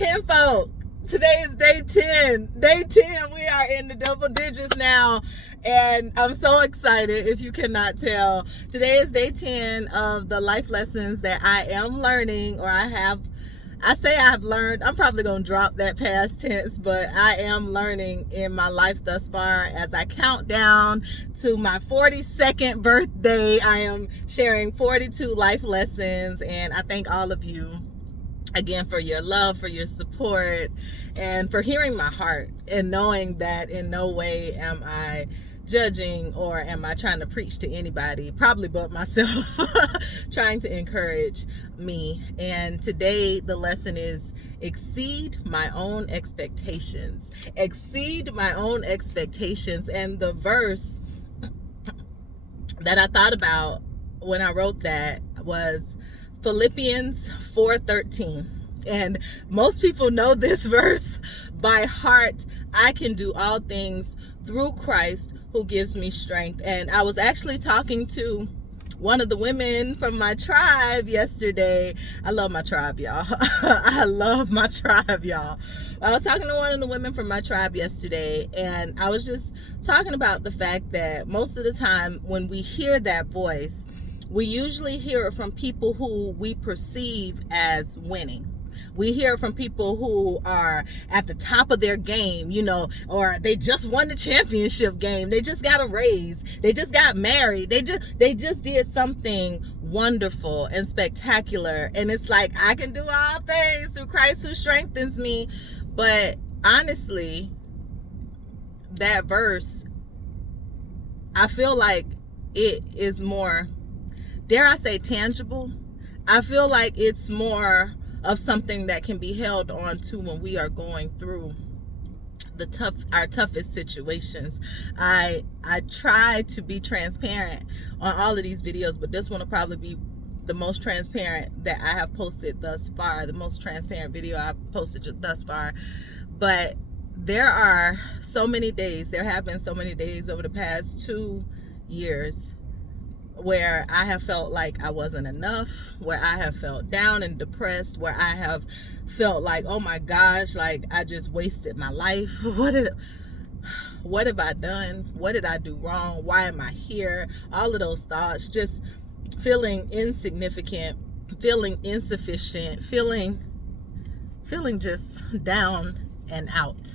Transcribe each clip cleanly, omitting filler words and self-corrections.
Kinfolk, today is day 10. Day 10, we are in the double digits now. And I'm so excited, if you cannot tell. Today is day 10 of the life lessons that I am learning, or I've learned. I'm probably going to drop that past tense, but I am learning in my life thus far. As I count down to my 42nd birthday, I am sharing 42 life lessons, and I thank all of you again for your love, for your support, and for hearing my heart and knowing that in no way am I judging or am I trying to preach to anybody, probably but myself, trying to encourage me. And today the lesson is exceed my own expectations. Exceed my own expectations. And the verse that I thought about when I wrote that was Philippians 4:13. And most people know this verse by heart. I can do all things through Christ who gives me strength. And I was actually talking to one of the women from my tribe yesterday. I love my tribe, y'all. I love my tribe, y'all. I was talking to one of the women from my tribe yesterday, and I was just talking about the fact that most of the time when we hear that voice, we usually hear it from people who we perceive as winning. We hear from people who are at the top of their game, or they just won the championship game. They just got a raise. They just got married. They just did something wonderful and spectacular. And it's like, I can do all things through Christ who strengthens me. But honestly, that verse, I feel like it is more, dare I say, tangible. I feel like it's more of something that can be held on to when we are going through our toughest situations. I try to be transparent on all of these videos, but this one will probably be the most transparent that I have posted thus far, the most transparent video I've posted thus far. But there have been so many days over the past 2 years where I have felt like I wasn't enough, where I have felt down and depressed, where I have felt like, oh my gosh, like I just wasted my life. What have I done? What did I do wrong? Why am I here? All of those thoughts, just feeling insignificant, feeling insufficient, feeling just down and out.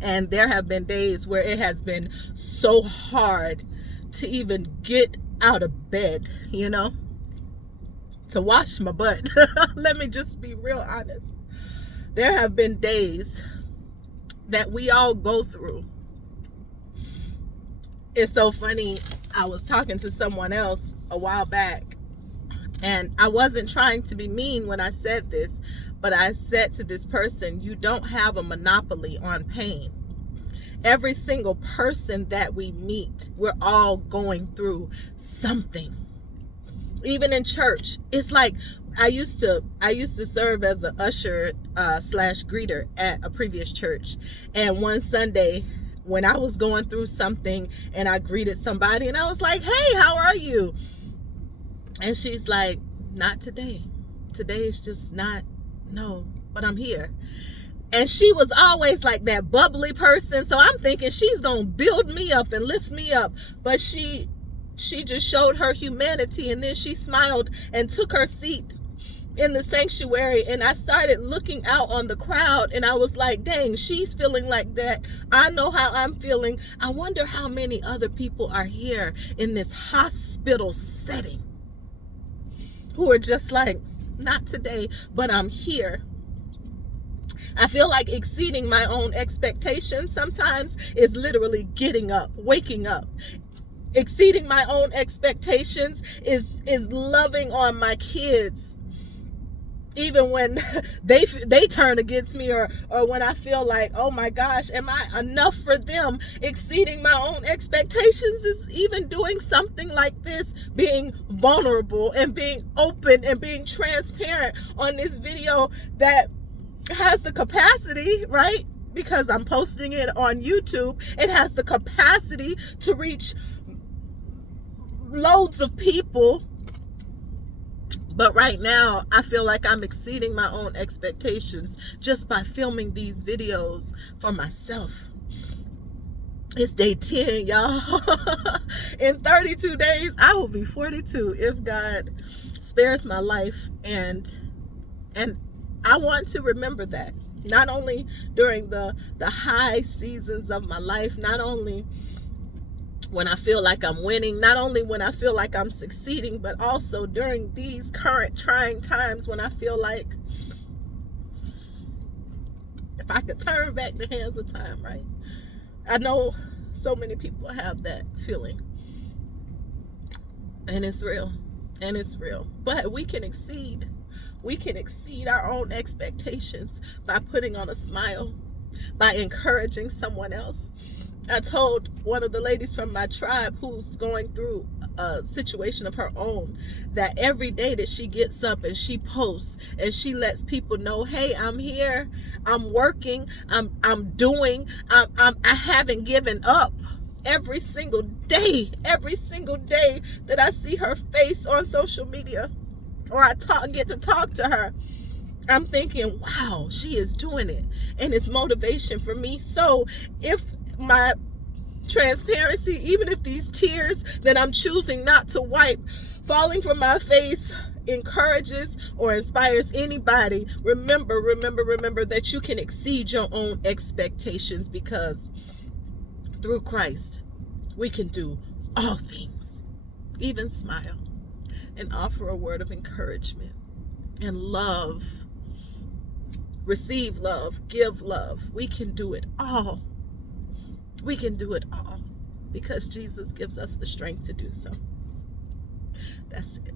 And there have been days where it has been so hard to even get out of bed, to wash my butt. Let me just be real honest. There have been days that we all go through. It's so funny. I was talking to someone else a while back, and I wasn't trying to be mean when I said this, but I said to this person, you don't have a monopoly on pain. Every single person that we meet, we're all going through something. Even in church, it's like I used to serve as an usher / greeter at a previous church. And one Sunday when I was going through something and I greeted somebody and I was like, hey, how are you? And she's like, not today. Today is just not, no, but I'm here. And she was always like that bubbly person. So I'm thinking she's going to build me up and lift me up. But she just showed her humanity. And then she smiled and took her seat in the sanctuary. And I started looking out on the crowd. And I was like, dang, she's feeling like that. I know how I'm feeling. I wonder how many other people are here in this hospital setting who are just like, not today, but I'm here. I feel like exceeding my own expectations sometimes is literally getting up, waking up. Exceeding my own expectations is loving on my kids, even when they turn against me, or when I feel like, oh my gosh, am I enough for them? Exceeding my own expectations is even doing something like this, being vulnerable and being open and being transparent on this video that has the capacity, right? Because I'm posting it on YouTube, it has the capacity to reach loads of people. But right now, I feel like I'm exceeding my own expectations just by filming these videos for myself. It's day 10, y'all. In 32 days, I will be 42 if God spares my life. And I want to remember that. Not only during the high seasons of my life, not only when I feel like I'm winning, not only when I feel like I'm succeeding, but also during these current trying times when I feel like if I could turn back the hands of time, right? I know so many people have that feeling, and it's real, and it's real. But we can exceed our own expectations by putting on a smile, by encouraging someone else. I told one of the ladies from my tribe who's going through a situation of her own that every day that she gets up and she posts and she lets people know, hey, I'm here, I'm working, I'm doing, I haven't given up. Every single day that I see her face on social media or I get to talk to her, I'm thinking, wow, she is doing it, and it's motivation for me. So if my transparency, even if these tears that I'm choosing not to wipe falling from my face encourages or inspires anybody, remember that you can exceed your own expectations, because through Christ we can do all things, even smile and offer a word of encouragement and love, receive love, give love. We can do it all. We can do it all because Jesus gives us the strength to do so. That's it.